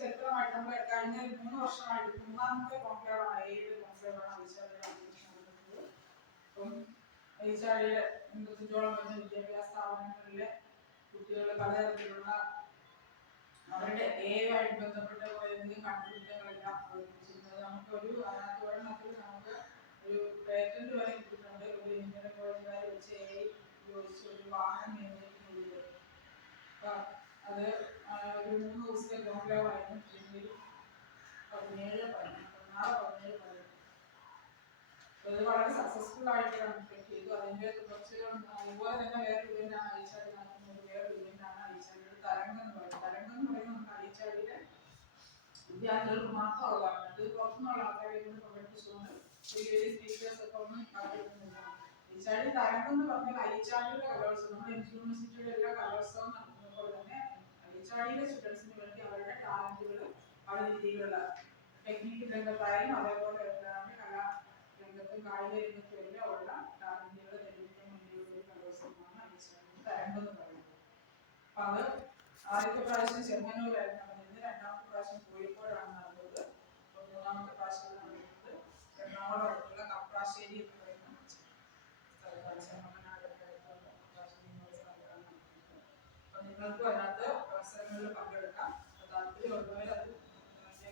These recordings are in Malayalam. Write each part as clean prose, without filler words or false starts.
ചരിത്രമായിട്ട് നമ്മൾ കഴിഞ്ഞ 3 വർഷമായിട്ട് 3ാമത്തെ കോൺക്ലേവാണ് 7 കോൺക്ലേവാണ് ഐശാടിയുടെ. അപ്പം ഐശാടിയുടെ ഹിന്ദുത്വത്തോളം വരുന്ന വിദ്യാഭ്യാസ സ്ഥാപനങ്ങളിലെ കുട്ടികൾ പലതരത്തിലുള്ള അവരുടെ എയുമായിട്ട് ബന്ധപ്പെട്ട എന്തെങ്കിലും കണ്ടുപിടുത്തങ്ങളെല്ലാം അവതരിപ്പിച്ചിരുന്നത്. നമുക്കൊരു അതിനകത്ത് ഒരെണ്ണത്തിൽ നമുക്ക് ഒരു പേറ്റന്റ് വരെ കിട്ടിയിട്ടുണ്ട്. ഒരു എഞ്ചിനീയറിംഗ് കോളേജുകാർ വെച്ച് എ ഉപയോഗിച്ച് ഒരു വാഹനം നിയന്ത്രിക്കുന്നത്. അത് ഒരു 3 ദിവസത്തെ കോൺക്ലേവായിരുന്നു. 17 അത് വളരെ സക്സസ്ഫുൾ ആയിട്ട് കംപ്ലീറ്റ് ചെയ്തു. അതിൻ്റെ കുറച്ച് അതുപോലെ തന്നെ വേറെ ഇവന്റാണ് ഐശാടി നടത്തുന്നത്. വേറെ ഇവന്റാണ് ഐശാടിയുടെ തരംഗം എന്ന് പറയുന്നത്. തരംഗം എന്ന് പറയുന്നത് നമുക്ക് ഐശാടിയുടെ വിദ്യാർത്ഥികൾക്ക് മാത്രമുള്ളതാണ്. അത് പുറത്തുനിന്നുള്ള ആൾക്കാരെ കൊണ്ട് പങ്കെടുപ്പിച്ചുകൊണ്ട് വലിയ സ്പീക്കേഴ്സ് ഒക്കെ ഒന്നും പങ്കെടുക്കുന്നില്ല. ഐശാടി തരംഗം എന്ന് പറഞ്ഞാൽ ഐശാടിയുടെ കലോത്സവം, നമ്മുടെ യൂണിവേഴ്സിറ്റിയുടെ എല്ലാ കലോത്സവം നടത്തുന്നതുപോലെ തന്നെ ഐശാടിയുടെ സ്റ്റുഡൻസിന് വേണ്ടി അവരുടെ ടാലന്റുകൾ പല രീതിയിലുള്ള ടെക്നിക്കൽ രംഗത്തായാലും അതേപോലെ കലാ രംഗത്തും കായിക രംഗത്തും എല്ലാം ഉള്ള ടാലന്റുകൾ തെളിയിക്കാൻ വേണ്ടിയുള്ള ഒരു കലോത്സവമാണ് ഐശാടി തരംഗം എന്ന് പറയുന്നത്. അപ്പൊ അത് ആദ്യത്തെ പ്രാവശ്യം ചെങ്ങന്നൂരായിരുന്നു നടന്നത്. 2ാമത്തെ പ്രാവശ്യം കോഴിക്കോടാണ് നടന്നത്. 3ാമത്തെ പ്രാവശ്യം നടന്നത് എറണാകുളം അടുത്തുള്ള കപ്രാശ്ശേരി എന്ന് പറയുന്ന സ്ഥലത്താണ്. ചെമ്മനാട് കപ്രാശ്ശേരി എന്നുള്ള സ്ഥലത്താണ് നടക്കുന്നത്. അപ്പൊ നിങ്ങൾക്കും അതിനകത്ത് അവസരങ്ങളിൽ പങ്കെടുക്കാം. താല്പര്യമുള്ളവർ അത്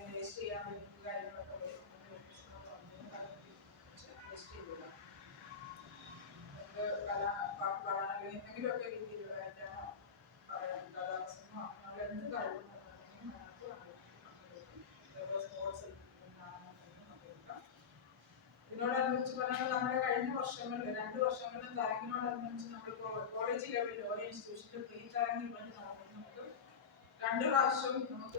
രജിസ്റ്റർ ചെയ്യാൻ പറ്റുന്ന കാര്യങ്ങളൊക്കെ വരും. രജിസ്റ്റർ ചെയ്യുക. പാട്ട് പാടാൻ അല്ലെങ്കിൽ എന്തെങ്കിലുമൊക്കെ രീതിയിലുള്ള കാര്യമാണോ പറയാൻ കഥാപ്രസംഗമോ അങ്ങനെയുള്ള എന്ത് കാര്യവും സ്പോർട്സിൽ പങ്കെടുക്കാം. ഇതിനോടനുബന്ധിച്ച് പറഞ്ഞാൽ നമ്മുടെ കഴിഞ്ഞ വർഷങ്ങളിൽ 2 വർഷങ്ങളിലും തരംഗിനോടനുബന്ധിച്ച് നമ്മൾ കോളേജ് ലെവലിൽ ഓരോ ഇൻസ്റ്റിറ്റ്യൂഷനിൽ പ്രീ തരംഗിൽ വേണ്ടി നടത്തുന്നത്. 2 പ്രാവശ്യം നമുക്ക്